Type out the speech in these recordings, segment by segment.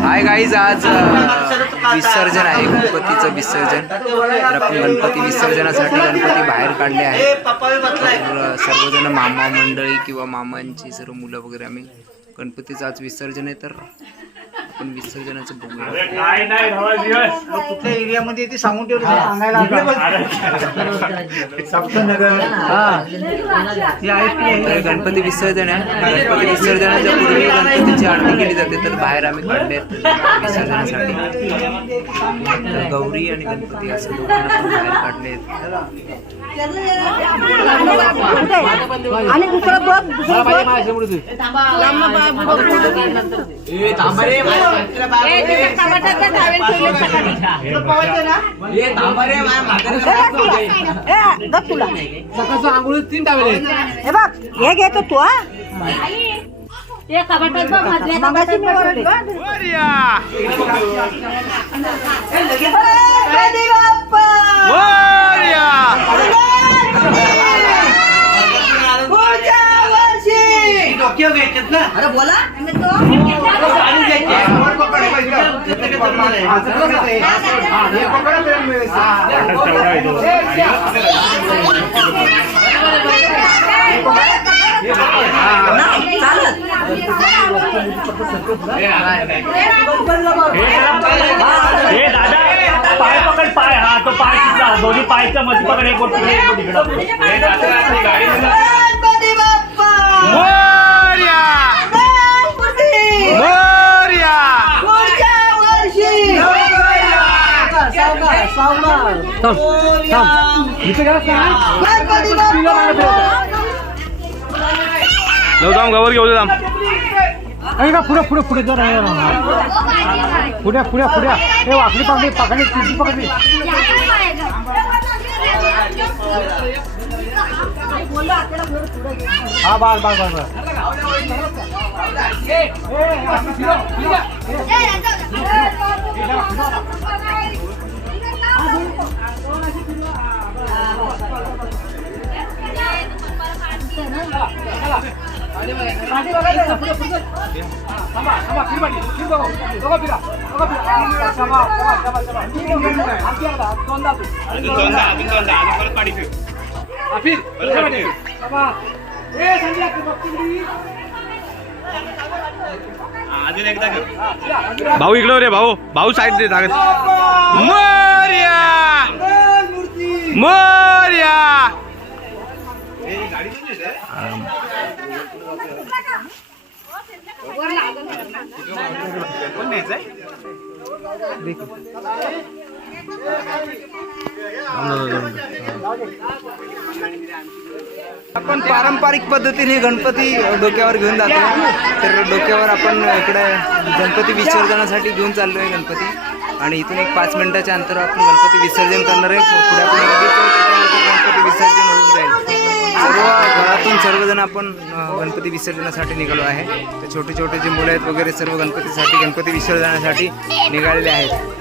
Hi guys आज विसर्जन आहे गणपतीचं विसर्जन. तर आपण गणपती विसर्जनासाठी गणपती बाहेर काढले आहे तर सर्वजण मामा मंडळी किंवा मामांची सर्व मुलं वगैरे आम्ही गणपतीचं आज विसर्जन आहे तर आपण विसर्जनाचं बघूया नाही नाही धवल दिवस कुठल्या एरियामध्ये ते सांगून ठेवलं सांगायला गणपती विसर्जन आहे. गणपती विसर्जनाच्या पूर्वी गणपतीची आरती केली जाते तर बाहेर आम्ही काढले आहेत विसर्जनासाठी गौरी आणि गणपती असं दोघांना पण बाहेर काढले. आणि दुसरं बघ दुसरं बघ. ए, तिथे टमाटरचं टावेल ठेवले सकाळी. हे बघ तुला. तुला. हे बघ हे घेतो तू हा मगाशी मी ओरडली. गणपती बाप्पा! पुढच्या वर्षी डोक्यावर घ्यायचेत ना अरे बोला गाडी घ्यायची आहे. वर पकड, वर पकड. घेतलं की हा, हे. हे दादा पाय पकड पाय हा तो पाय तिथला दोन्ही पायच्या मध्ये पकड एक बोट तिकडे एक बोट इकडं हे दादा आपली गाडी बाप्पा गणपती बाप्पा गवर घेऊ जाम पुढे पुढे पुढे जरा पुढे पुढे पुढे हे वाकडी पकडली पकडली तिची पकडली हा बार बार बार बार अजून एकदा घेऊ भाऊ इकडं रे भाऊ भाऊ साईड दे जागा मोर्या मोर्या आपण पारंपरिक पद्धतीने गणपती डोक्यावर घेऊन जातो. तर डोक्यावर आपण इकडे गणपती विसर्जनासाठी घेऊन चाललो आहे गणपती. आणि इथून एक पाच मिनिटाच्या अंतरावर आपण गणपती विसर्जन करणार आहे. पुढे आपण गणपती विसर्जन सर्व घरातून सर्वजण आपण गणपती विसर्जनासाठी निघालो आहे. तर छोटे छोटे जे मुलं आहेत वगैरे सर्व गणपतीसाठी गणपती विसर्जनासाठी निघालेले आहेत.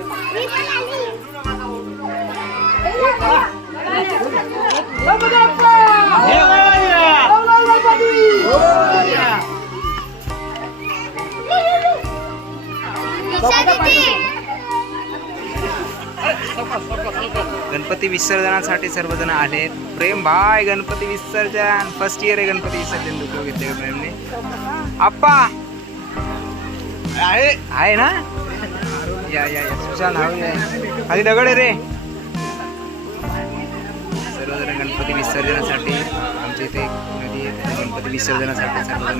गणपती विसर्जनासाठी सर्वजण आले. प्रेम भाय गणपती विसर्जन. फर्स्ट इयर आहे गणपती विसर्जन दुखव घेतले प्रेमने. आप्पा! आहे. आहे ना? या या या. सुशांत हवी आहे खाली दगड आहे रे. सर्वजण गणपती विसर्जनासाठी आमच्या इथे नदी आहे गणपती विसर्जनासाठी सर्वजण